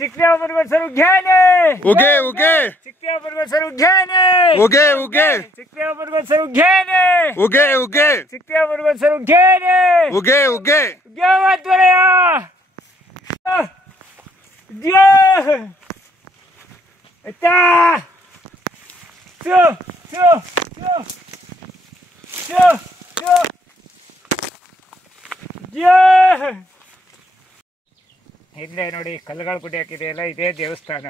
ಚಿಕ್ಕದೇವಪ್ಪನಿಗೋಸ್ಕರ ಘ್ಯಾನೆ ಉಗೆ ಉಗೆ ಚಿಕ್ಕದೇವಪ್ಪನಿಗೋಸ್ಕರ ಘ್ಯಾನೆ ಉಗೆ ಉಗೆ ಚಿಕ್ಕದೇವಪ್ಪನಿಗೋಸ್ಕರ ಘ್ಯಾನೆ ಉಗೆ ಉಗೆ ಚಿಕ್ಕದೇವಪ್ಪನಿಗೋಸ್ಕರ ಘ್ಯಾನೆ ಉಗೆ ಉಗೆ ಘ್ಯಾವತ್ವಲಯ ದ್ಯೋ ಎತ್ತಾ ಚೋ ಚೋ ಚೋ ಚೋ ಚೋ ದ್ಯೋ ಹಿಂದೆ ನೋಡಿ ಕಲ್ಲುಗಳ ಗುಡಿ ಹಾಕಿದೆಯಲ್ಲ, ಇದೇ ದೇವಸ್ಥಾನ.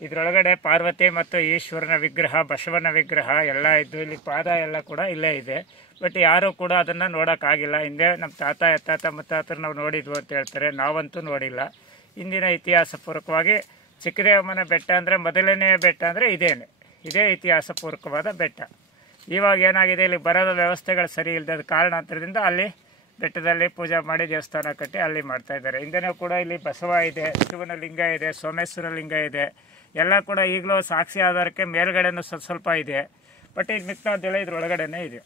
ಇದರೊಳಗಡೆ ಪಾರ್ವತಿ ಮತ್ತು ಈಶ್ವರನ ವಿಗ್ರಹ, ಬಸವನ ವಿಗ್ರಹ ಎಲ್ಲ ಇದ್ದು, ಇಲ್ಲಿ ಪಾದ ಎಲ್ಲ ಕೂಡ ಇಲ್ಲೇ ಇದೆ. ಬಟ್ ಯಾರೂ ಕೂಡ ಅದನ್ನು ನೋಡೋಕ್ಕಾಗಿಲ್ಲ. ಹಿಂದೆ ನಮ್ಮ ತಾತ ಮುತ್ತಾತರು ನಾವು ನೋಡಿದ್ವು ಅಂತ ಹೇಳ್ತಾರೆ, ನಾವಂತೂ ನೋಡಿಲ್ಲ. ಇಂದಿನ ಇತಿಹಾಸಪೂರ್ವಕವಾಗಿ ಚಿಕ್ಕದೇವಮ್ಮನ ಬೆಟ್ಟ ಅಂದರೆ ಮೊದಲನೆಯ ಬೆಟ್ಟ ಅಂದರೆ ಇದೇ ಇತಿಹಾಸಪೂರ್ವಕವಾದ ಬೆಟ್ಟ. ಇವಾಗ ಏನಾಗಿದೆ, ಇಲ್ಲಿ ಬರೋದ ವ್ಯವಸ್ಥೆಗಳು ಸರಿ ಇಲ್ಲದ ಕಾರಣಾಂತರದಿಂದ ಅಲ್ಲಿ ಬೆಟ್ಟದಲ್ಲಿ ಪೂಜೆ ಮಾಡಿ ದೇವಸ್ಥಾನ ಕಟ್ಟಿ ಅಲ್ಲಿ ಮಾಡ್ತಾಯಿದ್ದಾರೆ. ಹಿಂದೆನೂ ಕೂಡ ಇಲ್ಲಿ ಬಸವ ಇದೆ, ಶಿವನ ಲಿಂಗ ಇದೆ, ಸೋಮೇಶ್ವರ ಲಿಂಗ ಇದೆ, ಎಲ್ಲ ಕೂಡ ಈಗಲೂ ಸಾಕ್ಷಿ ಆಧಾರಕ್ಕೆ ಮೇಲ್ಗಡೆನೂ ಸ್ವಲ್ಪ ಇದೆ. ಬಟ್ ಇದು ಮಿಕ್ತಾದ್ದೆಲ್ಲ ಇದ್ರೊಳಗಡೆನೇ ಇದೆ.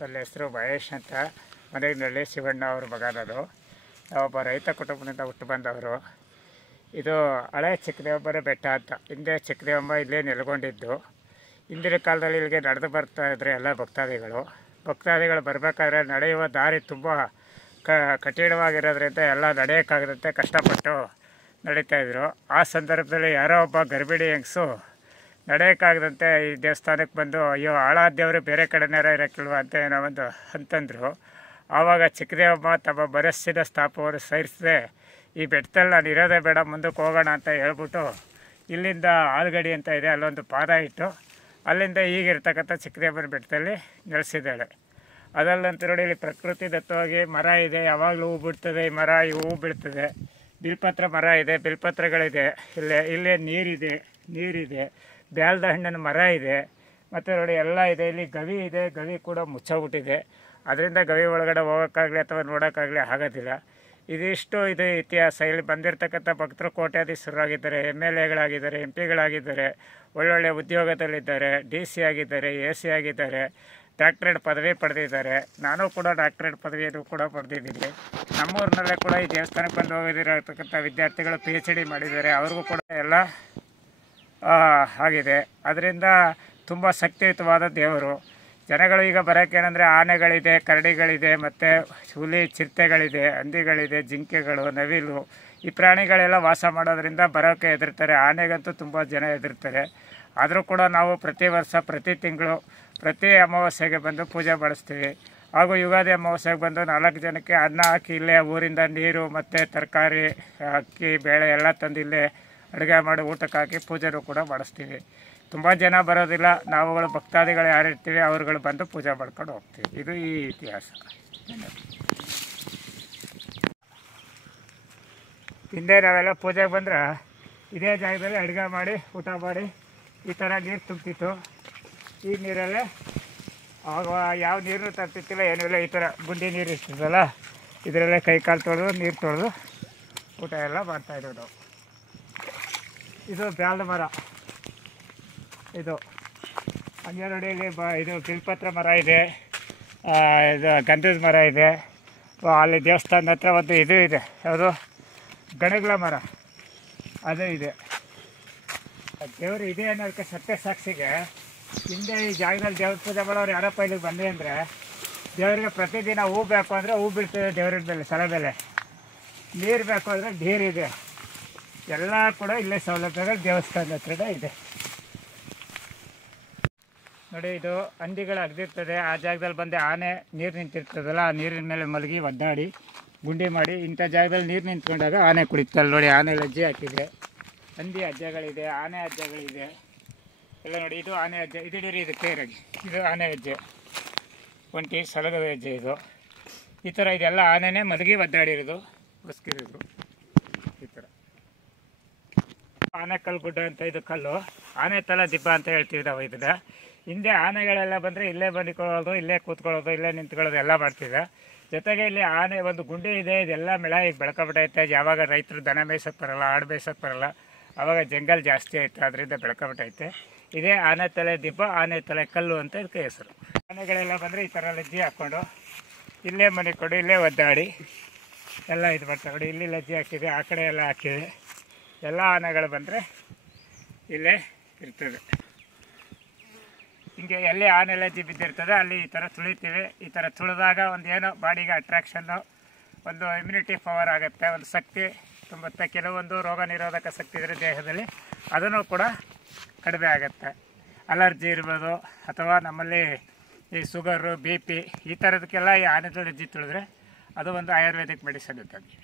ನನ್ನ ಹೆಸರು ಮಹೇಶ್ ಅಂತ, ಮನೆಯಲ್ಲಿ ಶಿವಣ್ಣ ಅವ್ರ ಮಗನದು. ನಾವೊಬ್ಬ ರೈತ ಕುಟುಂಬದಿಂದ ಹುಟ್ಟು ಬಂದವರು. ಇದು ಹಳೆ ಚಿಕ್ಕದೇವಮ್ಮನ ಬೆಟ್ಟ ಅಂತ. ಹಿಂದೆ ಚಿಕ್ಕದೇವಮ್ಮ ಇಲ್ಲೇ ನೆಲೆಗೊಂಡಿದ್ದು. ಹಿಂದಿನ ಕಾಲದಲ್ಲಿ ಇಲ್ಲಿಗೆ ನಡೆದು ಬರ್ತಾಯಿದ್ರೆ ಎಲ್ಲ ಭಕ್ತಾದಿಗಳು ಬರಬೇಕಾದ್ರೆ ನಡೆಯುವ ದಾರಿ ತುಂಬ ಕಠಿಣವಾಗಿರೋದ್ರಿಂದ ಎಲ್ಲ ನಡೆಯೋಕ್ಕಾಗದಂತೆ ಕಷ್ಟಪಟ್ಟು ನಡೀತಾಯಿದ್ರು. ಆ ಸಂದರ್ಭದಲ್ಲಿ ಯಾರೋ ಒಬ್ಬ ಗರ್ಭಿಣಿ ಹೆಂಗಸು ನಡೆಯೋಕ್ಕಾಗದಂತೆ ಈ ದೇವಸ್ಥಾನಕ್ಕೆ ಬಂದು, ಅಯ್ಯೋ ಹಾಳಾದೇವರು ಬೇರೆ ಕಡೆನಾರ ಇರೋಕ್ಕಿಲ್ವ ಅಂತ ಏನೋ ಒಂದು ಅಂತಂದರು. ಆವಾಗ ಚಿಕ್ಕದೇವಮ್ಮ ತಮ್ಮ ಮನಸ್ಸಿನ ಸ್ಥಾಪವನ್ನು ಸಹಿಸದೆ, ಈ ಬೆಟ್ಟದಲ್ಲಿ ನಾನು ಇರೋದೇ ಬೇಡ, ಮುಂದಕ್ಕೆ ಹೋಗೋಣ ಅಂತ ಹೇಳ್ಬಿಟ್ಟು ಇಲ್ಲಿಂದ ಆಲ್ಗಡಿ ಅಂತ ಇದೆ, ಅಲ್ಲೊಂದು ಪಾದ ಇಟ್ಟು ಅಲ್ಲಿಂದ ಈಗಿರ್ತಕ್ಕಂಥ ಚಿಕ್ಕದೇವಮ್ಮನ ಬೆಟ್ಟದಲ್ಲಿ ನೆಲೆಸಿದ್ದಾಳೆ. ಅದಲ್ಲಂತ ನೋಡಿ, ಇಲ್ಲಿ ಪ್ರಕೃತಿ ದತ್ತವಾಗಿ ಮರ ಇದೆ, ಯಾವಾಗಲೂ ಹೂ ಬಿಡ್ತದೆ. ಈ ಮರ ಈ ಹೂ ಬಿಡ್ತದೆ. ಬಿಲ್ಪತ್ರ ಮರ ಇದೆ, ಬಿಲ್ಪತ್ರಗಳಿದೆ. ಇಲ್ಲೇ ನೀರಿದೆ, ಬ್ಯಾಲ್ದ ಹಣ್ಣಿನ ಮರ ಇದೆ. ಮತ್ತು ನೋಡಿ ಎಲ್ಲ ಇದೆ. ಇಲ್ಲಿ ಗವಿ ಇದೆ, ಗವಿ ಕೂಡ ಮುಚ್ಚೋಗ್ಬಿಟ್ಟಿದೆ. ಅದರಿಂದ ಗವಿ ಒಳಗಡೆ ಹೋಗೋಕ್ಕಾಗಲಿ ಅಥವಾ ನೋಡೋಕ್ಕಾಗಲಿ ಆಗೋದಿಲ್ಲ. ಇದಿಷ್ಟು ಇದು ಇತಿಹಾಸ. ಇಲ್ಲಿ ಬಂದಿರತಕ್ಕಂಥ ಭಕ್ತರು ಕೋಟ್ಯಾಧೀಶರಾಗಿದ್ದಾರೆ, MLAಗಳಾಗಿದ್ದಾರೆ, MP ಗಳಾಗಿದ್ದಾರೆ, ಒಳ್ಳೊಳ್ಳೆ ಉದ್ಯೋಗದಲ್ಲಿದ್ದಾರೆ, DC ಆಗಿದ್ದಾರೆ, AC ಆಗಿದ್ದಾರೆ, ಡಾಕ್ಟ್ರೇಟ್ ಪದವಿ ಪಡೆದಿದ್ದಾರೆ. ನಾನು ಕೂಡ ಡಾಕ್ಟ್ರೇಟ್ ಪದವಿಯನ್ನು ಕೂಡ ಪಡೆದಿದ್ದೀನಿ. ನಮ್ಮೂರಿನಲ್ಲೇ ಕೂಡ ಈ ದೇವಸ್ಥಾನಕ್ಕೆ ಬಂದು ಹೋಗಿರತಕ್ಕಂಥ ವಿದ್ಯಾರ್ಥಿಗಳು PhD ಮಾಡಿದ್ದಾರೆ. ಅವ್ರಿಗೂ ಕೂಡ ಎಲ್ಲ ಆಗಿದೆ. ಅದರಿಂದ ತುಂಬ ಶಕ್ತಿಯುತವಾದ ದೇವರು. ಜನಗಳು ಈಗ ಬರೋಕ್ಕೇನೆಂದರೆ ಆನೆಗಳಿದೆ, ಕರಡಿಗಳಿದೆ, ಮತ್ತು ಹುಲಿ, ಚಿರತೆಗಳಿದೆ, ಹಂದಿಗಳಿದೆ, ಜಿಂಕೆಗಳು, ನವಿಲು, ಈ ಪ್ರಾಣಿಗಳೆಲ್ಲ ವಾಸ ಮಾಡೋದ್ರಿಂದ ಬರೋಕ್ಕೆ ಹೆದರ್ತಾರೆ. ಆನೆಗಂತೂ ತುಂಬ ಜನ ಹೆದರ್ತಾರೆ. ಆದರೂ ಕೂಡ ನಾವು ಪ್ರತಿ ವರ್ಷ, ಪ್ರತಿ ತಿಂಗಳು, ಪ್ರತಿ ಅಮಾವಾಸ್ಯೆಗೆ ಬಂದು ಪೂಜೆ ಮಾಡಿಸ್ತೀವಿ. ಹಾಗೂ ಯುಗಾದಿ ಅಮಾವಾಸ್ಯೆಗೆ ಬಂದು 4 ಜನಕ್ಕೆ ಅನ್ನ ಹಾಕಿ ಇಲ್ಲೇ ಊರಿಂದ ನೀರು ಮತ್ತು ತರಕಾರಿ, ಅಕ್ಕಿ, ಬೇಳೆ ಎಲ್ಲ ತಂದು ಇಲ್ಲೇ ಅಡುಗೆ ಮಾಡಿ ಊಟಕ್ಕೆ ಹಾಕಿ ಪೂಜೆನೂ ಕೂಡ ಮಾಡಿಸ್ತೀವಿ. ತುಂಬ ಜನ ಬರೋದಿಲ್ಲ. ನಾವುಗಳು ಭಕ್ತಾದಿಗಳು ಯಾರಿರ್ತೀವಿ ಅವ್ರುಗಳು ಬಂದು ಪೂಜೆ ಮಾಡ್ಕೊಂಡು ಹೋಗ್ತೀವಿ. ಇದು ಈ ಇತಿಹಾಸ. ಹಿಂದೆ ನಾವೆಲ್ಲ ಪೂಜೆಗೆ ಬಂದ್ರೆ ಇದೇ ಜಾಗದಲ್ಲಿ ಅಡುಗೆ ಮಾಡಿ ಊಟ ಮಾಡಿ ಈ ಥರ ನೀರು ತುಂಬ್ತಿತ್ತು. ಈ ನೀರಲ್ಲೇ ಆವಾಗ ಯಾವ ನೀರು ತರ್ತಿತ್ತಿಲ್ಲ, ಏನೂ ಇಲ್ಲ. ಈ ಥರ ಗುಂಡಿ ನೀರು ಇರ್ತಿದ್ದಲ್ಲ, ಇದರಲ್ಲೇ ಕೈ ಕಾಲು ತೊಳೆದು ನೀರು ತೊಳೆದು ಊಟ ಎಲ್ಲ ಮಾಡ್ತಾಯಿದ್ದೆವು ನಾವು. ಇದು ಬ್ಯಾಲ್ದ ಮರ. ಇದು ಹಂಗೆ ನೋಡಿ, ಇಲ್ಲಿ ಇದು ಬಿಲ್ಪತ್ರ ಮರ ಇದೆ, ಇದು ಗಂಧದ ಮರ ಇದೆ. ಅಲ್ಲಿ ದೇವಸ್ಥಾನದ ಹತ್ರ ಒಂದು ಇದು ಇದೆ, ಯಾವುದು ಗಣಗಳ ಮರ, ಅದು ಇದೆ. ದೇವರು ಇದೆ ಅನ್ನೋದಕ್ಕೆ ಸತ್ಯ ಸಾಕ್ಷಿಗೆ ಹಿಂದೆ ಈ ಜಾಗದಲ್ಲಿ ದೇವ್ರ ಪೂಜೆ ಮಾಡೋರು ಯಾರಪ್ಪ ಇಲ್ಲಿಗೆ ಬಂದೆ ಅಂದರೆ, ದೇವರಿಗೆ ಪ್ರತಿದಿನ ಹೂ ಬೇಕು ಅಂದರೆ ಹೂ ಬೀಳ್ತದೆ ದೇವ್ರ ಮೇಲೆ, ಸಲ ಮೇಲೆ. ನೀರು ಬೇಕು ಅಂದರೆ ನೀರಿದೆ. ಎಲ್ಲ ಕೂಡ ಇಲ್ಲೇ ಸೌಲಭ್ಯಗಳು ದೇವಸ್ಥಾನದ ಹತ್ರನೇ ಇದೆ. ನೋಡಿ, ಇದು ಹಂದಿಗಳು ಅಗ್ದಿರ್ತದೆ. ಆ ಜಾಗದಲ್ಲಿ ಬಂದು ಆನೆ ನೀರು ನಿಂತಿರ್ತದಲ್ಲ, ಆ ನೀರಿನ ಮೇಲೆ ಮಲಗಿ ಒದ್ದಾಡಿ ಗುಂಡಿ ಮಾಡಿ ಇಂಥ ಜಾಗದಲ್ಲಿ ನೀರು ನಿಂತ್ಕೊಂಡಾಗ ಆನೆ ಕುಡಿತಲ್ಲ. ನೋಡಿ, ಆನೆ ಹೆಜ್ಜೆ ಹಾಕಿದೆ, ಹಂದಿ ಹೆಜ್ಜೆಗಳಿದೆ, ಆನೆ ಹೆಜ್ಜೆಗಳಿದೆ ಎಲ್ಲ. ನೋಡಿ, ಇದು ಆನೆ ಹೆಜ್ಜೆ. ಇದು ಹಿಡೀರಿ, ಇದು ಕ್ಲಿಯರಾಗಿ. ಇದು ಆನೆ ಹೆಜ್ಜೆ, ಒಂಟಿ ಸಲಗದ ಹೆಜ್ಜೆ. ಇದು ಈ ಥರ ಇದೆಲ್ಲ ಆನೆನೇ ಮಲಗಿ ಒದ್ದಾಡಿರೋದು, ಬಸ್ಕಿರೋದು ಈ ಥರ. ಆನೆಕಲ್ಲು ಗುಡ್ಡ ಅಂತ ಇದು ಕಲ್ಲು, ಆನೆ ತಲೆ ದಿಬ್ಬ ಅಂತ ಹೇಳ್ತೀವಿ ನಾವು ಇದನ್ನು. ಹಿಂದೆ ಆನೆಗಳೆಲ್ಲ ಬಂದರೆ ಇಲ್ಲೇ ಬಂದಿಕೊಳ್ಳೋದು, ಇಲ್ಲೇ ಕೂತ್ಕೊಳ್ಳೋದು, ಇಲ್ಲೇ ನಿಂತ್ಕೊಳ್ಳೋದು ಎಲ್ಲ ಮಾಡ್ತಿದ್ದೆ. ಜೊತೆಗೆ ಇಲ್ಲಿ ಆನೆ ಒಂದು ಗುಂಡಿ ಇದೆ, ಇದೆಲ್ಲ ಮೇಳ ಈಗ ಬೆಳ್ಕೊಬಿಟ್ಟೈತೆ. ಯಾವಾಗ ರೈತರು ದನ ಮೇಯ್ಸೋಕ್ಕೆ ಬರೋಲ್ಲ, ಆಡು ಮೇಯ್ಸೋಕ್ಕೆ ಬರೋಲ್ಲ, ಆವಾಗ ಜಂಗಲ್ ಜಾಸ್ತಿ ಆಯಿತು, ಅದರಿಂದ ಬೆಳ್ಕೊಬಿಟ್ಟೈತೆ. ಇದೇ ಆನೆ ತಲೆ ದಿಬ್ಬ, ಆನೆ ತಲೆ ಕಲ್ಲು ಅಂತ ಇದಕ್ಕೆ ಹೆಸರು. ಆನೆಗಳೆಲ್ಲ ಬಂದರೆ ಈ ಥರ ಲಜ್ಜಿ ಹಾಕ್ಕೊಂಡು ಇಲ್ಲೇ ಮನೆ ಕೊಡು, ಇಲ್ಲೇ ಒದ್ದಾಡಿ ಎಲ್ಲ ಇದು ಮಾಡ್ತಾರೆ ನೋಡಿ. ಇಲ್ಲಿ ಲಜ್ಜೆ ಹಾಕಿದೆ, ಆ ಕಡೆ ಎಲ್ಲ ಹಾಕಿದೆ. ಎಲ್ಲ ಆನೆಗಳು ಬಂದರೆ ಇಲ್ಲೇ ಇರ್ತದೆ. ಹಿಂಗೆ ಎಲ್ಲಿ ಆನೆ ಲಜ್ಜೆ ಬಿದ್ದಿರ್ತದೆ ಅಲ್ಲಿ ಈ ಥರ ತುಳಿತೀವಿ. ಈ ಥರ ತುಳಿದಾಗ ಒಂದು ಏನೋ ಬಾಡಿಗೆ ಅಟ್ರಾಕ್ಷನ್ನು, ಒಂದು ಇಮ್ಯುನಿಟಿ ಪವರ್ ಆಗುತ್ತೆ, ಒಂದು ಶಕ್ತಿ ತುಂಬುತ್ತೆ. ಕೆಲವೊಂದು ರೋಗ ನಿರೋಧಕ ಶಕ್ತಿ ಇದ್ದರೆ ದೇಹದಲ್ಲಿ ಅದನ್ನು ಕೂಡ ಕಡಿಮೆ ಆಗುತ್ತೆ. ಅಲರ್ಜಿ ಇರ್ಬೋದು ಅಥವಾ ನಮ್ಮಲ್ಲಿ ಈ ಶುಗರು, BP ಈ ಥರದಕ್ಕೆಲ್ಲ ಈ ಆನೆದ ಲಜ್ಜೆ ತುಳಿದ್ರೆ ಅದು ಒಂದು ಆಯುರ್ವೇದಿಕ್ ಮೆಡಿಸಿನ್ ಇದ್ದಂಗೆ.